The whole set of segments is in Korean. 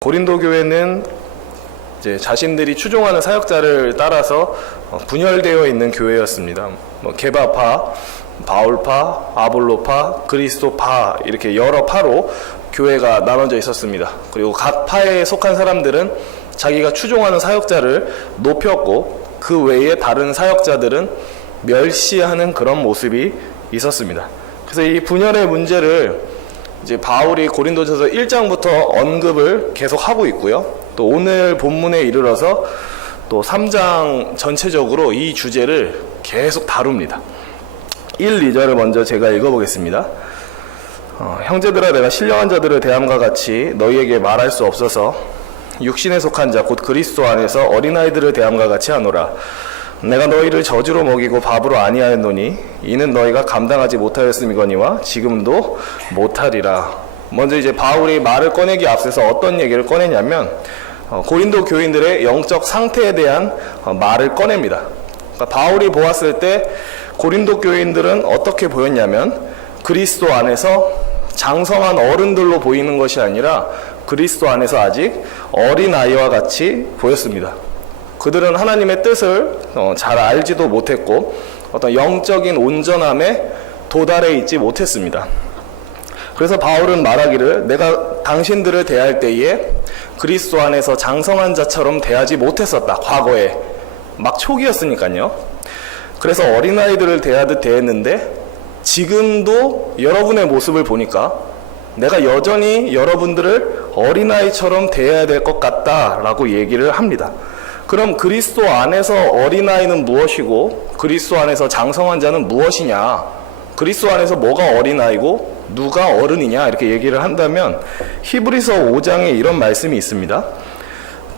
고린도 교회는 이제 자신들이 추종하는 사역자를 따라서 분열되어 있는 교회였습니다. 게바파, 바울파, 아볼로파, 그리스도파 이렇게 여러 파로 교회가 나눠져 있었습니다. 그리고 각 파에 속한 사람들은 자기가 추종하는 사역자를 높였고 그 외에 다른 사역자들은 멸시하는 그런 모습이 있었습니다. 그래서 이 분열의 문제를 이제 바울이 고린도전서 1장부터 언급을 계속 하고 있고요. 또 오늘 본문에 이르러서 또 3장 전체적으로 이 주제를 계속 다룹니다. 1, 2절을 먼저 제가 읽어보겠습니다. 형제들아, 내가 신령한 자들을 대함과 같이 너희에게 말할 수 없어서 육신에 속한 자 곧 그리스도 안에서 어린아이들을 대함과 같이 하노라. 내가 너희를 저주로 먹이고 밥으로 아니하였노니 이는 너희가 감당하지 못하였음이거니와 지금도 못하리라. 먼저 이제 바울이 말을 꺼내기 앞서서 어떤 얘기를 꺼내냐면 고린도 교인들의 영적 상태에 대한 말을 꺼냅니다. 그러니까 바울이 보았을 때 고린도 교인들은 어떻게 보였냐면 그리스도 안에서 장성한 어른들로 보이는 것이 아니라 그리스도 안에서 아직 어린아이와 같이 보였습니다. 그들은 하나님의 뜻을 잘 알지도 못했고 어떤 영적인 온전함에 도달해 있지 못했습니다. 그래서 바울은 말하기를 내가 당신들을 대할 때에 그리스도 안에서 장성한 자처럼 대하지 못했었다. 과거에 막 초기였으니까요. 그래서 어린아이들을 대하듯 대했는데 지금도 여러분의 모습을 보니까 내가 여전히 여러분들을 어린아이처럼 대해야 될 것 같다라고 얘기를 합니다. 그럼 그리스도 안에서 어린아이는 무엇이고 그리스도 안에서 장성한 자는 무엇이냐? 그리스도 안에서 뭐가 어린아이고 누가 어른이냐? 이렇게 얘기를 한다면 히브리서 5장에 이런 말씀이 있습니다.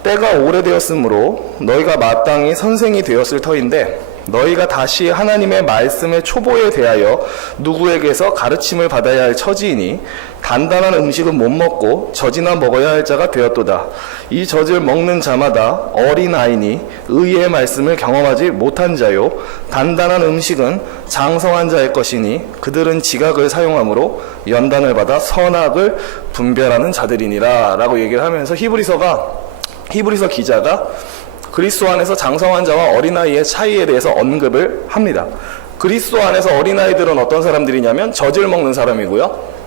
때가 오래되었으므로 너희가 마땅히 선생이 되었을 터인데 너희가 다시 하나님의 말씀의 초보에 대하여 누구에게서 가르침을 받아야 할 처지이니 단단한 음식은 못 먹고 젖이나 먹어야 할 자가 되었도다. 이 젖을 먹는 자마다 어린아이니 의의 말씀을 경험하지 못한 자요 단단한 음식은 장성한 자의 것이니 그들은 지각을 사용함으로 연단을 받아 선악을 분별하는 자들이니라 라고 얘기를 하면서 히브리서 기자가 그리스도 안에서 장성한 자와 어린아이의 차이에 대해서 언급을 합니다. 그리스도 안에서 어린아이들은 어떤 사람들이냐면 젖을 먹는 사람이고요.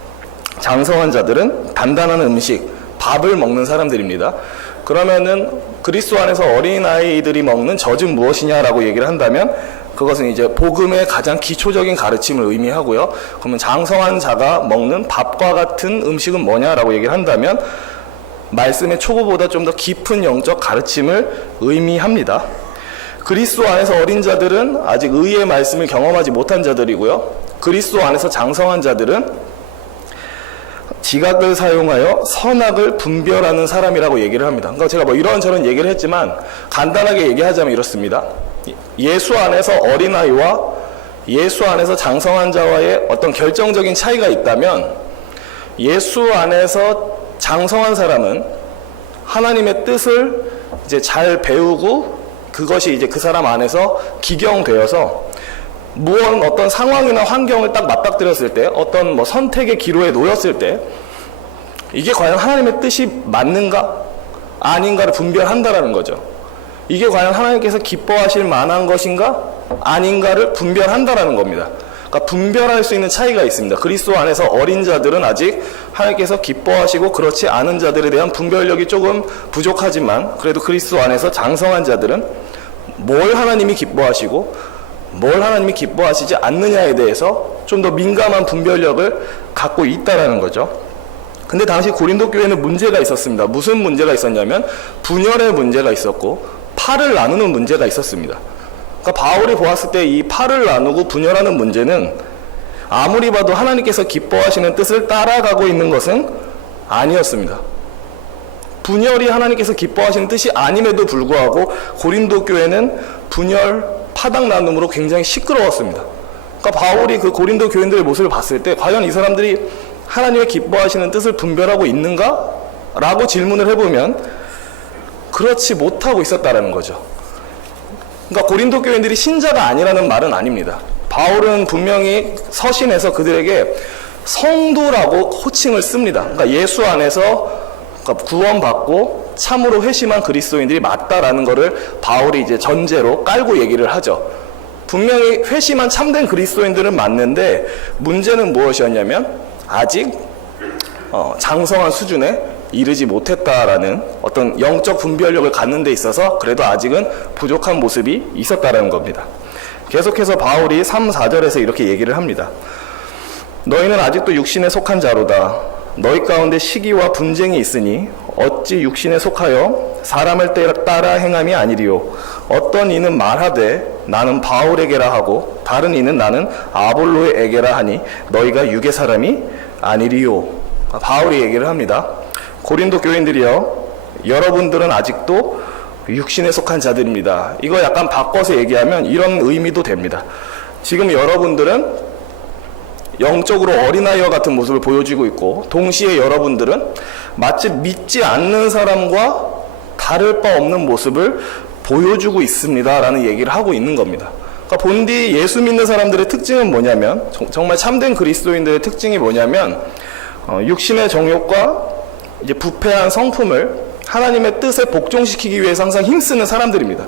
장성한 자들은 단단한 음식, 밥을 먹는 사람들입니다. 그러면은 그리스도 안에서 어린아이들이 먹는 젖은 무엇이냐라고 얘기를 한다면 그것은 이제 복음의 가장 기초적인 가르침을 의미하고요. 그러면 장성한 자가 먹는 밥과 같은 음식은 뭐냐라고 얘기를 한다면 말씀의 초보보다 좀 더 깊은 영적 가르침을 의미합니다. 그리스도 안에서 어린 자들은 아직 의의 말씀을 경험하지 못한 자들이고요. 그리스도 안에서 장성한 자들은 지각을 사용하여 선악을 분별하는 사람이라고 얘기를 합니다. 그러니까 제가 이런저런 얘기를 했지만 간단하게 얘기하자면 이렇습니다. 예수 안에서 어린아이와 예수 안에서 장성한 자와의 어떤 결정적인 차이가 있다면 예수 안에서 장성한 사람은 하나님의 뜻을 이제 잘 배우고 그것이 이제 그 사람 안에서 기경되어서 어떤 상황이나 환경을 딱 맞닥뜨렸을 때 어떤 선택의 기로에 놓였을 때 이게 과연 하나님의 뜻이 맞는가 아닌가를 분별한다라는 거죠. 이게 과연 하나님께서 기뻐하실 만한 것인가 아닌가를 분별한다라는 겁니다. 그러니까 분별할 수 있는 차이가 있습니다. 그리스도 안에서 어린 자들은 아직 하나님께서 기뻐하시고 그렇지 않은 자들에 대한 분별력이 조금 부족하지만 그래도 그리스도 안에서 장성한 자들은 뭘 하나님이 기뻐하시고 뭘 하나님이 기뻐하시지 않느냐에 대해서 좀 더 민감한 분별력을 갖고 있다라는 거죠. 근데 당시 고린도 교회는 문제가 있었습니다. 무슨 문제가 있었냐면 분열의 문제가 있었고 파를 나누는 문제가 있었습니다. 그러니까 바울이 보았을 때 이 파를 나누고 분열하는 문제는 아무리 봐도 하나님께서 기뻐하시는 뜻을 따라가고 있는 것은 아니었습니다. 분열이 하나님께서 기뻐하시는 뜻이 아님에도 불구하고 고린도 교회는 분열, 파당 나눔으로 굉장히 시끄러웠습니다. 그러니까 바울이 그 고린도 교인들의 모습을 봤을 때 과연 이 사람들이 하나님의 기뻐하시는 뜻을 분별하고 있는가? 라고 질문을 해보면 그렇지 못하고 있었다는 거죠. 그러니까 고린도 교인들이 신자가 아니라는 말은 아닙니다. 바울은 분명히 서신에서 그들에게 성도라고 호칭을 씁니다. 그러니까 예수 안에서 그러니까 구원받고 참으로 회심한 그리스도인들이 맞다라는 것을 바울이 이제 전제로 깔고 얘기를 하죠. 분명히 회심한 참된 그리스도인들은 맞는데 문제는 무엇이었냐면 아직 장성한 수준에 이르지 못했다라는 어떤 영적 분별력을 갖는 데 있어서 그래도 아직은 부족한 모습이 있었다라는 겁니다. 계속해서 바울이 3, 4절에서 이렇게 얘기를 합니다. 너희는 아직도 육신에 속한 자로다. 너희 가운데 시기와 분쟁이 있으니 어찌 육신에 속하여 사람을 따라 행함이 아니리요. 어떤 이는 말하되 나는 바울에게라 하고 다른 이는 나는 아볼로에게라 하니 너희가 육의 사람이 아니리요. 바울이 얘기를 합니다. 고린도 교인들이여, 여러분들은 아직도 육신에 속한 자들입니다. 이거 약간 바꿔서 얘기하면 이런 의미도 됩니다. 지금 여러분들은 영적으로 어린아이와 같은 모습을 보여주고 있고, 동시에 여러분들은 마치 믿지 않는 사람과 다를 바 없는 모습을 보여주고 있습니다 라는 얘기를 하고 있는 겁니다. 그러니까 본디 예수 믿는 사람들의 특징은 뭐냐면, 정말 참된 그리스도인들의 특징이 뭐냐면 육신의 정욕과 이제 부패한 성품을 하나님의 뜻에 복종시키기 위해서 항상 힘쓰는 사람들입니다.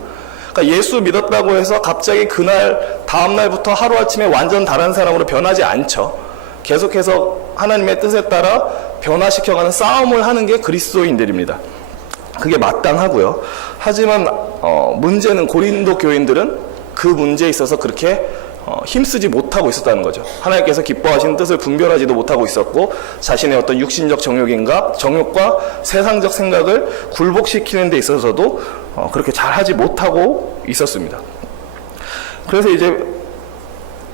그러니까 예수 믿었다고 해서 갑자기 그날 다음날부터 하루아침에 완전 다른 사람으로 변하지 않죠. 계속해서 하나님의 뜻에 따라 변화시켜가는 싸움을 하는 게 그리스도인들입니다. 그게 마땅하고요. 하지만 문제는 고린도 교인들은 그 문제에 있어서 그렇게 힘쓰지 못하고 있었다는 거죠. 하나님께서 기뻐하시는 뜻을 분별하지도 못하고 있었고, 자신의 어떤 육신적 정욕과 세상적 생각을 굴복시키는 데 있어서도 그렇게 잘하지 못하고 있었습니다. 그래서 이제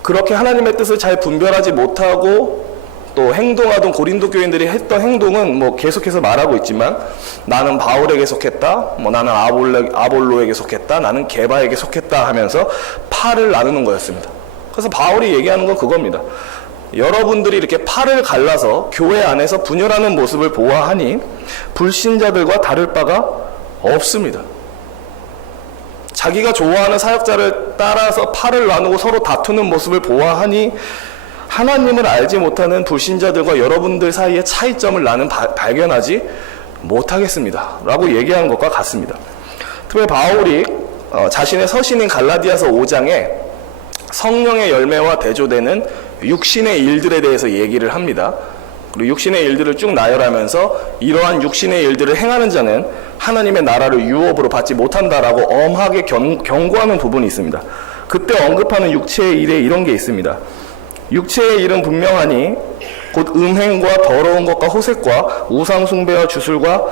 그렇게 하나님의 뜻을 잘 분별하지 못하고 또 행동하던 고린도 교인들이 했던 행동은 뭐 계속해서 말하고 있지만, 나는 바울에게 속했다, 나는 아볼로에게 속했다, 나는 게바에게 속했다 하면서 팔을 나누는 거였습니다. 그래서 바울이 얘기하는 건 그겁니다. 여러분들이 이렇게 팔을 갈라서 교회 안에서 분열하는 모습을 보아하니 불신자들과 다를 바가 없습니다. 자기가 좋아하는 사역자를 따라서 팔을 나누고 서로 다투는 모습을 보아하니 하나님을 알지 못하는 불신자들과 여러분들 사이의 차이점을 나는 발견하지 못하겠습니다 라고 얘기하는 것과 같습니다. 특히 바울이 자신의 서신인 갈라디아서 5장에 성령의 열매와 대조되는 육신의 일들에 대해서 얘기를 합니다. 그리고 육신의 일들을 쭉 나열하면서 이러한 육신의 일들을 행하는 자는 하나님의 나라를 유업으로 받지 못한다라고 엄하게 경고하는 부분이 있습니다. 그때 언급하는 육체의 일에 이런 게 있습니다. 육체의 일은 분명하니 곧 음행과 더러운 것과 호색과 우상 숭배와 주술과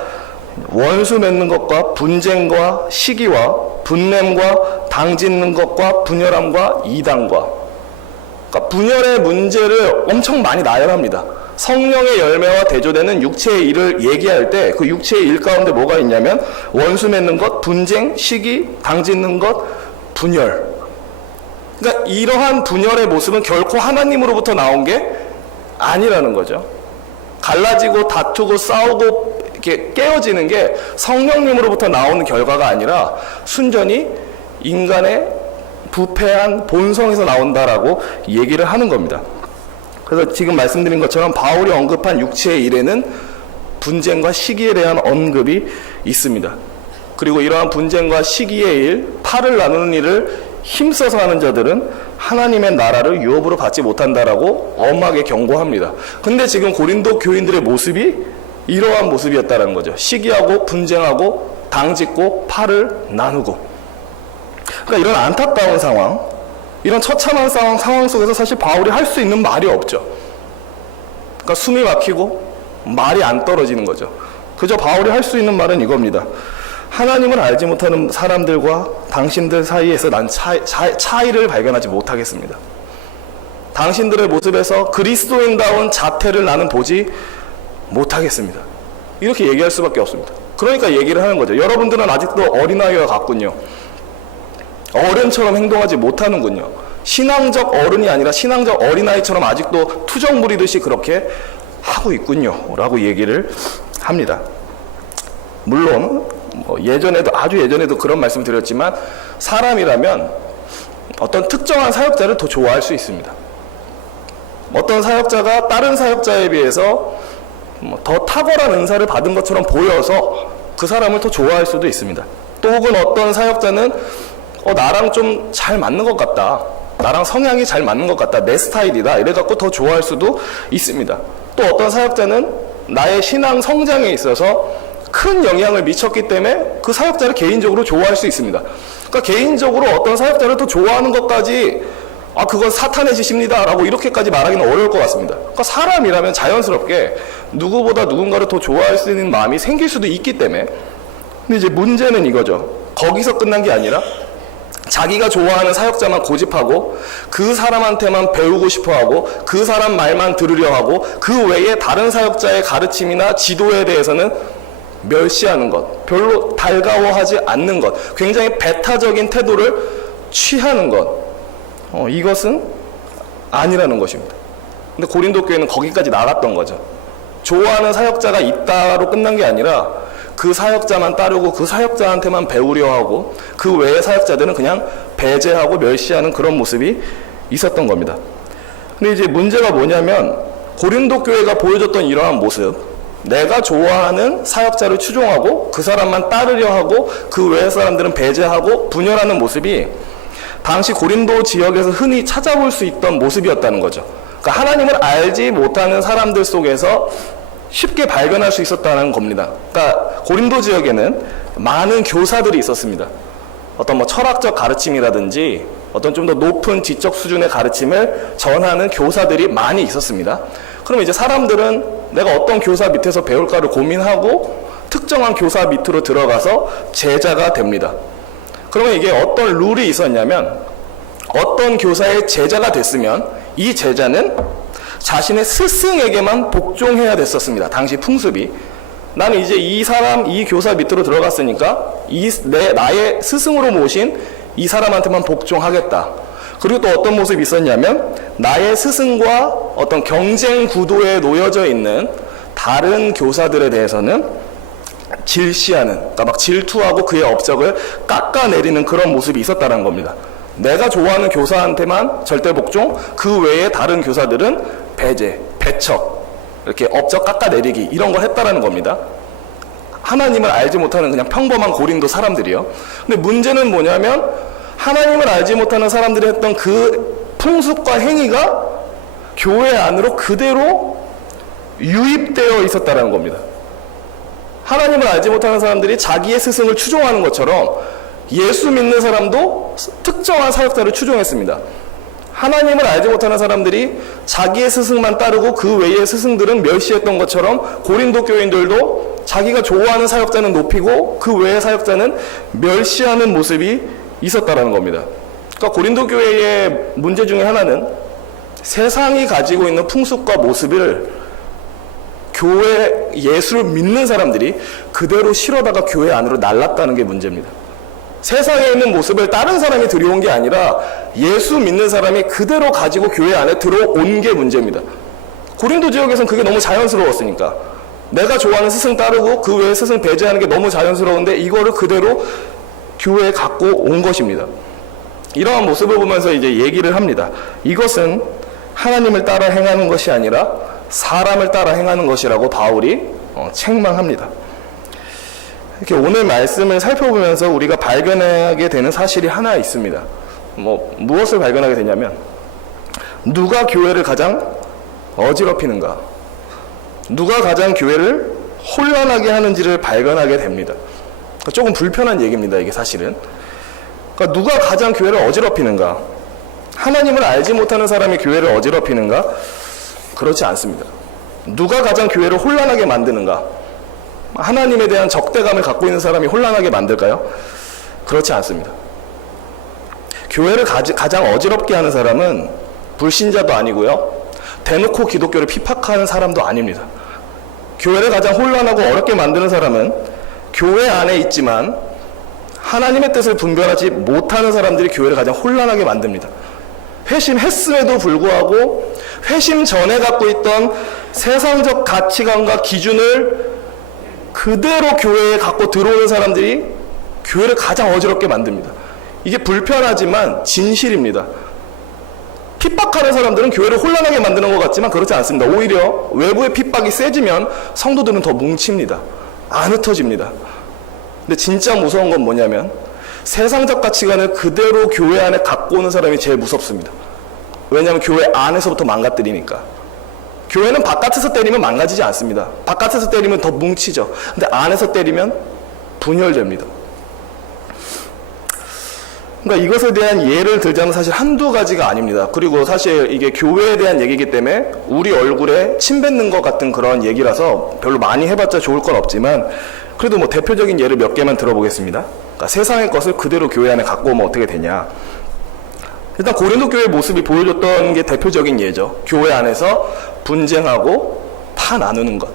원수 맺는 것과 분쟁과 시기와 분냄과 당짓는 것과 분열함과 이단과, 그러니까 분열의 문제를 엄청 많이 나열합니다. 성령의 열매와 대조되는 육체의 일을 얘기할 때 그 육체의 일 가운데 뭐가 있냐면 원수 맺는 것, 분쟁, 시기, 당짓는 것, 분열. 그러니까 이러한 분열의 모습은 결코 하나님으로부터 나온 게 아니라는 거죠. 갈라지고 다투고 싸우고 이렇게 깨어지는 게 성령님으로부터 나오는 결과가 아니라 순전히 인간의 부패한 본성에서 나온다라고 얘기를 하는 겁니다. 그래서 지금 말씀드린 것처럼 바울이 언급한 육체의 일에는 분쟁과 시기에 대한 언급이 있습니다. 그리고 이러한 분쟁과 시기의 일, 팔을 나누는 일을 힘써서 하는 자들은 하나님의 나라를 유업으로 받지 못한다라고 엄하게 경고합니다. 근데 지금 고린도 교인들의 모습이 이러한 모습이었다는 거죠. 시기하고 분쟁하고 당짓고 팔을 나누고. 그러니까 이런 안타까운 상황, 이런 처참한 상황 속에서 사실 바울이 할 수 있는 말이 없죠. 그러니까 숨이 막히고 말이 안 떨어지는 거죠. 그저 바울이 할 수 있는 말은 이겁니다. 하나님을 알지 못하는 사람들과 당신들 사이에서 난 차이를 발견하지 못하겠습니다. 당신들의 모습에서 그리스도인다운 자태를 나는 보지 못하겠습니다. 이렇게 얘기할 수밖에 없습니다. 그러니까 얘기를 하는 거죠. 여러분들은 아직도 어린아이와 같군요. 어른처럼 행동하지 못하는군요. 신앙적 어른이 아니라 신앙적 어린아이처럼 아직도 투정 부리듯이 그렇게 하고 있군요 라고 얘기를 합니다. 물론 아주 예전에도 그런 말씀 드렸지만 사람이라면 어떤 특정한 사역자를 더 좋아할 수 있습니다. 어떤 사역자가 다른 사역자에 비해서 더 탁월한 은사를 받은 것처럼 보여서 그 사람을 더 좋아할 수도 있습니다. 또 혹은 어떤 사역자는 나랑 좀 잘 맞는 것 같다, 나랑 성향이 잘 맞는 것 같다, 내 스타일이다, 이래갖고 더 좋아할 수도 있습니다. 또 어떤 사역자는 나의 신앙 성장에 있어서 큰 영향을 미쳤기 때문에 그 사역자를 개인적으로 좋아할 수 있습니다. 그러니까 개인적으로 어떤 사역자를 더 좋아하는 것까지 그건 사탄의 짓입니다 라고 이렇게까지 말하기는 어려울 것 같습니다. 그러니까 사람이라면 자연스럽게 누구보다 누군가를 더 좋아할 수 있는 마음이 생길 수도 있기 때문에, 근데 이제 문제는 이거죠. 거기서 끝난 게 아니라 자기가 좋아하는 사역자만 고집하고 그 사람한테만 배우고 싶어하고 그 사람 말만 들으려 하고 그 외에 다른 사역자의 가르침이나 지도에 대해서는 멸시하는 것, 별로 달가워하지 않는 것, 굉장히 배타적인 태도를 취하는 것, 이것은 아니라는 것입니다. 근데 고린도 교회는 거기까지 나갔던 거죠. 좋아하는 사역자가 있다로 끝난 게 아니라 그 사역자만 따르고 그 사역자한테만 배우려 하고 그 외의 사역자들은 그냥 배제하고 멸시하는 그런 모습이 있었던 겁니다. 근데 이제 문제가 뭐냐면 고린도 교회가 보여줬던 이러한 모습, 내가 좋아하는 사역자를 추종하고 그 사람만 따르려 하고 그 외의 사람들은 배제하고 분열하는 모습이 당시 고린도 지역에서 흔히 찾아볼 수 있던 모습이었다는 거죠. 그러니까 하나님을 알지 못하는 사람들 속에서 쉽게 발견할 수 있었다는 겁니다. 그러니까 고린도 지역에는 많은 교사들이 있었습니다. 어떤 철학적 가르침이라든지 어떤 좀 더 높은 지적 수준의 가르침을 전하는 교사들이 많이 있었습니다. 그러면 이제 사람들은 내가 어떤 교사 밑에서 배울까를 고민하고 특정한 교사 밑으로 들어가서 제자가 됩니다. 그러면 이게 어떤 룰이 있었냐면 어떤 교사의 제자가 됐으면 이 제자는 자신의 스승에게만 복종해야 됐었습니다. 당시 풍습이. 나는 이제 이 교사 밑으로 들어갔으니까 나의 스승으로 모신 이 사람한테만 복종하겠다. 그리고 또 어떤 모습이 있었냐면 나의 스승과 어떤 경쟁 구도에 놓여져 있는 다른 교사들에 대해서는 질시하는, 그러니까 막 질투하고 그의 업적을 깎아내리는 그런 모습이 있었다는 겁니다. 내가 좋아하는 교사한테만 절대 복종, 그 외에 다른 교사들은 배제, 배척, 이렇게 업적 깎아내리기, 이런 걸 했다라는 겁니다. 하나님을 알지 못하는 그냥 평범한 고린도 사람들이요. 근데 문제는 뭐냐면 하나님을 알지 못하는 사람들이 했던 그 풍습과 행위가 교회 안으로 그대로 유입되어 있었다는 겁니다. 하나님을 알지 못하는 사람들이 자기의 스승을 추종하는 것처럼 예수 믿는 사람도 특정한 사역자를 추종했습니다. 하나님을 알지 못하는 사람들이 자기의 스승만 따르고 그 외의 스승들은 멸시했던 것처럼 고린도 교인들도 자기가 좋아하는 사역자는 높이고 그 외의 사역자는 멸시하는 모습이 있었다는 겁니다. 그러니까 고린도 교회의 문제 중에 하나는 세상이 가지고 있는 풍습과 모습을 교회 예수를 믿는 사람들이 그대로 실어다가 교회 안으로 날랐다는 게 문제입니다. 세상에 있는 모습을 다른 사람이 들여온 게 아니라 예수 믿는 사람이 그대로 가지고 교회 안에 들어온 게 문제입니다. 고린도 지역에서는 그게 너무 자연스러웠으니까 내가 좋아하는 스승 따르고 그 외에 스승 배제하는 게 너무 자연스러운데 이거를 그대로 교회에 갖고 온 것입니다. 이러한 모습을 보면서 이제 얘기를 합니다. 이것은 하나님을 따라 행하는 것이 아니라 사람을 따라 행하는 것이라고 바울이 책망합니다. 이렇게 오늘 말씀을 살펴보면서 우리가 발견하게 되는 사실이 하나 있습니다. 무엇을 발견하게 되냐면 누가 교회를 가장 어지럽히는가, 누가 가장 교회를 혼란하게 하는지를 발견하게 됩니다. 조금 불편한 얘기입니다. 이게 사실은. 그러니까 누가 가장 교회를 어지럽히는가, 하나님을 알지 못하는 사람이 교회를 어지럽히는가? 그렇지 않습니다. 누가 가장 교회를 혼란하게 만드는가? 하나님에 대한 적대감을 갖고 있는 사람이 혼란하게 만들까요? 그렇지 않습니다. 교회를 가장 어지럽게 하는 사람은 불신자도 아니고요, 대놓고 기독교를 핍박하는 사람도 아닙니다. 교회를 가장 혼란하고 어렵게 만드는 사람은 교회 안에 있지만 하나님의 뜻을 분별하지 못하는 사람들이 교회를 가장 혼란하게 만듭니다. 회심했음에도 불구하고 회심 전에 갖고 있던 세상적 가치관과 기준을 그대로 교회에 갖고 들어오는 사람들이 교회를 가장 어지럽게 만듭니다. 이게 불편하지만 진실입니다. 핍박하는 사람들은 교회를 혼란하게 만드는 것 같지만 그렇지 않습니다. 오히려 외부의 핍박이 세지면 성도들은 더 뭉칩니다. 안 흩어집니다. 근데 진짜 무서운 건 뭐냐면 세상적 가치관을 그대로 교회 안에 갖고 오는 사람이 제일 무섭습니다. 왜냐하면 교회 안에서부터 망가뜨리니까. 교회는 바깥에서 때리면 망가지지 않습니다. 바깥에서 때리면 더 뭉치죠. 근데 안에서 때리면 분열됩니다. 그러니까 이것에 대한 예를 들자면 사실 한두 가지가 아닙니다. 그리고 사실 이게 교회에 대한 얘기이기 때문에 우리 얼굴에 침 뱉는 것 같은 그런 얘기라서 별로 많이 해봤자 좋을 건 없지만 그래도 뭐 대표적인 예를 몇 개만 들어보겠습니다. 그러니까 세상의 것을 그대로 교회 안에 갖고 오면 어떻게 되냐. 일단 고린도 교회의 모습이 보여줬던 게 대표적인 예죠. 교회 안에서 분쟁하고 파 나누는 것.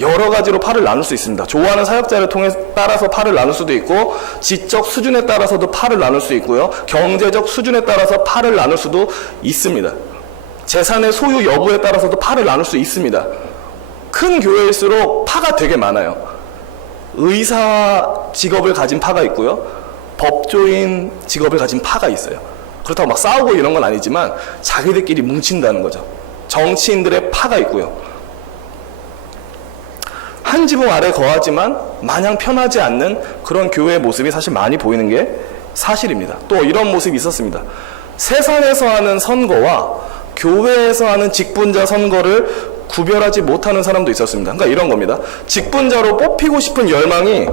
여러 가지로 파를 나눌 수 있습니다. 좋아하는 사역자를 따라서 파를 나눌 수도 있고 지적 수준에 따라서도 파를 나눌 수 있고요. 경제적 수준에 따라서 파를 나눌 수도 있습니다. 재산의 소유 여부에 따라서도 파를 나눌 수 있습니다. 큰 교회일수록 파가 되게 많아요. 의사 직업을 가진 파가 있고요. 법조인 직업을 가진 파가 있어요. 그렇다고 막 싸우고 이런 건 아니지만 자기들끼리 뭉친다는 거죠. 정치인들의 파가 있고요. 한 지붕 아래 거하지만 마냥 편하지 않는 그런 교회의 모습이 사실 많이 보이는 게 사실입니다. 또 이런 모습이 있었습니다. 세상에서 하는 선거와 교회에서 하는 직분자 선거를 구별하지 못하는 사람도 있었습니다. 그러니까 이런 겁니다. 직분자로 뽑히고 싶은 열망이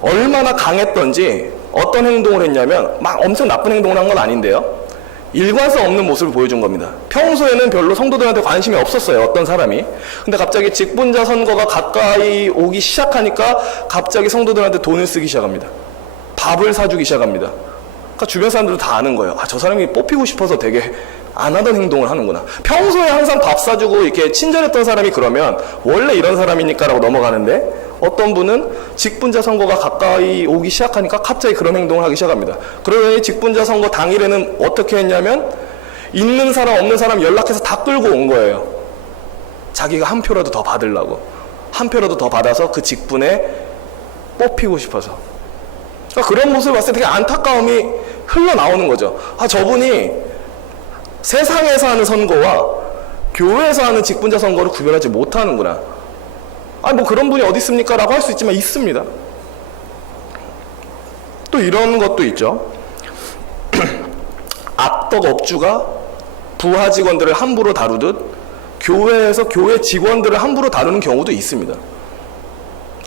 얼마나 강했던지 어떤 행동을 했냐면 막 엄청 나쁜 행동을 한 건 아닌데요. 일관성 없는 모습을 보여준 겁니다. 평소에는 별로 성도들한테 관심이 없었어요. 어떤 사람이. 근데 갑자기 직분자 선거가 가까이 오기 시작하니까 갑자기 성도들한테 돈을 쓰기 시작합니다. 밥을 사주기 시작합니다. 그러니까 주변 사람들도 다 아는 거예요. 아, 저 사람이 뽑히고 싶어서 되게 안 하던 행동을 하는구나. 평소에 항상 밥 사주고 이렇게 친절했던 사람이 그러면 원래 이런 사람이니까 라고 넘어가는데 어떤 분은 직분자 선거가 가까이 오기 시작하니까 갑자기 그런 행동을 하기 시작합니다. 그러더니 직분자 선거 당일에는 어떻게 했냐면 있는 사람 없는 사람 연락해서 다 끌고 온 거예요. 자기가 한 표라도 더 받으려고. 한 표라도 더 받아서 그 직분에 뽑히고 싶어서. 그러니까 그런 모습을 봤을 때 되게 안타까움이 흘러나오는 거죠. 아, 저분이 세상에서 하는 선거와 교회에서 하는 직분자 선거를 구별하지 못하는구나. 아니 뭐 그런 분이 어디 있습니까? 라고 할 수 있지만 있습니다. 또 이런 것도 있죠. 악덕 업주가 부하 직원들을 함부로 다루듯 교회에서 교회 직원들을 함부로 다루는 경우도 있습니다.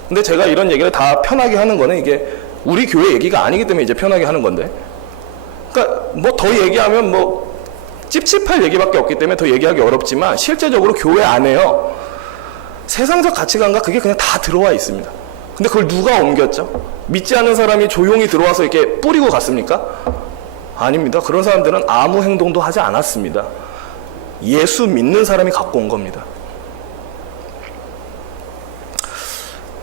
근데 제가 이런 얘기를 다 편하게 하는 거는 이게 우리 교회 얘기가 아니기 때문에 이제 편하게 하는 건데, 그러니까 뭐 더 얘기하면 뭐 찝찝할 얘기밖에 없기 때문에 더 얘기하기 어렵지만 실제적으로 교회 안에요 세상적 가치관과 그게 그냥 다 들어와 있습니다. 근데 그걸 누가 옮겼죠? 믿지 않는 사람이 조용히 들어와서 이렇게 뿌리고 갔습니까? 아닙니다. 그런 사람들은 아무 행동도 하지 않았습니다. 예수 믿는 사람이 갖고 온 겁니다.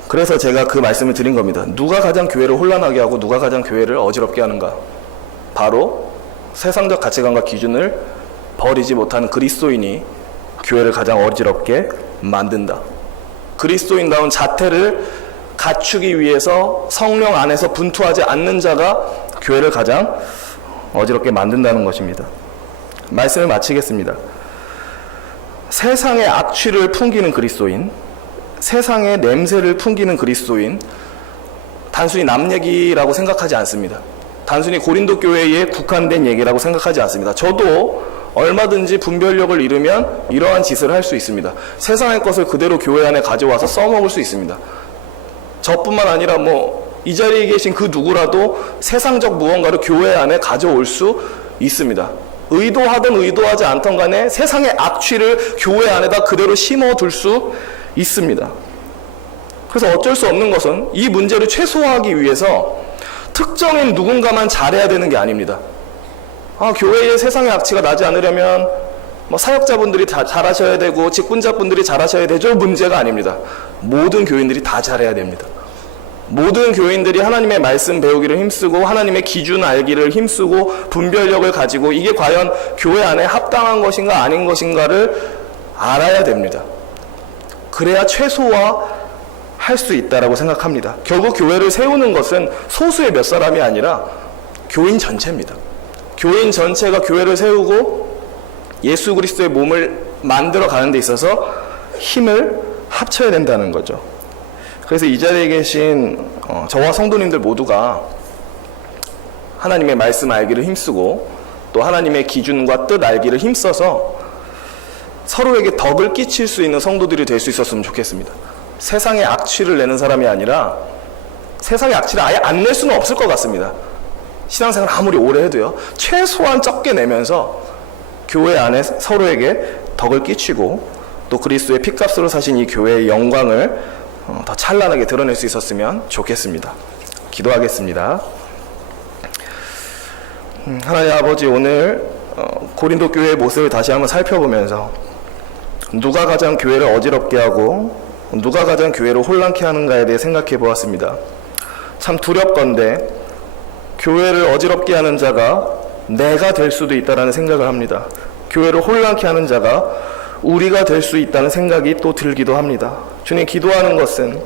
그래서 제가 그 말씀을 드린 겁니다. 누가 가장 교회를 혼란하게 하고 누가 가장 교회를 어지럽게 하는가? 바로 세상적 가치관과 기준을 버리지 못하는 그리스도인이 교회를 가장 어지럽게 만든다. 그리스도인다운 자태를 갖추기 위해서 성령 안에서 분투하지 않는 자가 교회를 가장 어지럽게 만든다는 것입니다. 말씀을 마치겠습니다. 세상의 악취를 풍기는 그리스도인, 세상의 냄새를 풍기는 그리스도인, 단순히 남 얘기라고 생각하지 않습니다. 단순히 고린도 교회에 국한된 얘기라고 생각하지 않습니다. 저도 얼마든지 분별력을 잃으면 이러한 짓을 할 수 있습니다. 세상의 것을 그대로 교회 안에 가져와서 써먹을 수 있습니다. 저뿐만 아니라 뭐 이 자리에 계신 그 누구라도 세상적 무언가를 교회 안에 가져올 수 있습니다. 의도하든 의도하지 않던 간에 세상의 악취를 교회 안에다 그대로 심어둘 수 있습니다. 그래서 어쩔 수 없는 것은 이 문제를 최소화하기 위해서 특정인 누군가만 잘해야 되는 게 아닙니다. 아, 교회에 세상의 악취가 나지 않으려면 뭐 사역자분들이 다 잘하셔야 되고 직분자분들이 잘하셔야 되죠. 문제가 아닙니다. 모든 교인들이 다 잘해야 됩니다. 모든 교인들이 하나님의 말씀 배우기를 힘쓰고 하나님의 기준 알기를 힘쓰고 분별력을 가지고 이게 과연 교회 안에 합당한 것인가 아닌 것인가를 알아야 됩니다. 그래야 최소화할 수 있다라고 생각합니다. 결국 교회를 세우는 것은 소수의 몇 사람이 아니라 교인 전체입니다. 교인 전체가 교회를 세우고 예수 그리스도의 몸을 만들어 가는 데 있어서 힘을 합쳐야 된다는 거죠. 그래서 이 자리에 계신 저와 성도님들 모두가 하나님의 말씀 알기를 힘쓰고 또 하나님의 기준과 뜻 알기를 힘써서 서로에게 덕을 끼칠 수 있는 성도들이 될 수 있었으면 좋겠습니다. 세상에 악취를 내는 사람이 아니라 세상에 악취를 아예 안 낼 수는 없을 것 같습니다. 신앙생활 아무리 오래 해도요. 최소한 적게 내면서 교회 안에 서로에게 덕을 끼치고 또 그리스도의 피값으로 사신 이 교회의 영광을 더 찬란하게 드러낼 수 있었으면 좋겠습니다. 기도하겠습니다. 하나님 아버지, 오늘 고린도 교회의 모습을 다시 한번 살펴보면서 누가 가장 교회를 어지럽게 하고 누가 가장 교회를 혼란케 하는가에 대해 생각해 보았습니다. 참 두렵건대 교회를 어지럽게 하는 자가 내가 될 수도 있다는 생각을 합니다. 교회를 혼란케 하는 자가 우리가 될 수 있다는 생각이 또 들기도 합니다. 주님, 기도하는 것은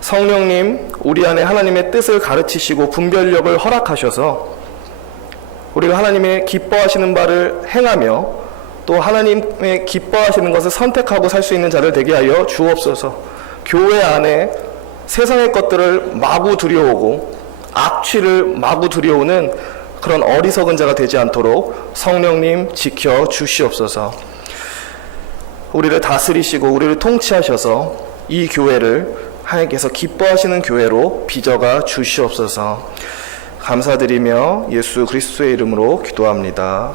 성령님 우리 안에 하나님의 뜻을 가르치시고 분별력을 허락하셔서 우리가 하나님의 기뻐하시는 바를 행하며 또 하나님의 기뻐하시는 것을 선택하고 살 수 있는 자를 되게 하여 주옵소서. 교회 안에 세상의 것들을 마구 들여오고 악취를 마구 들여오는 그런 어리석은 자가 되지 않도록 성령님 지켜 주시옵소서. 우리를 다스리시고 우리를 통치하셔서 이 교회를 하나님께서 기뻐하시는 교회로 빚어가 주시옵소서. 감사드리며 예수 그리스도의 이름으로 기도합니다.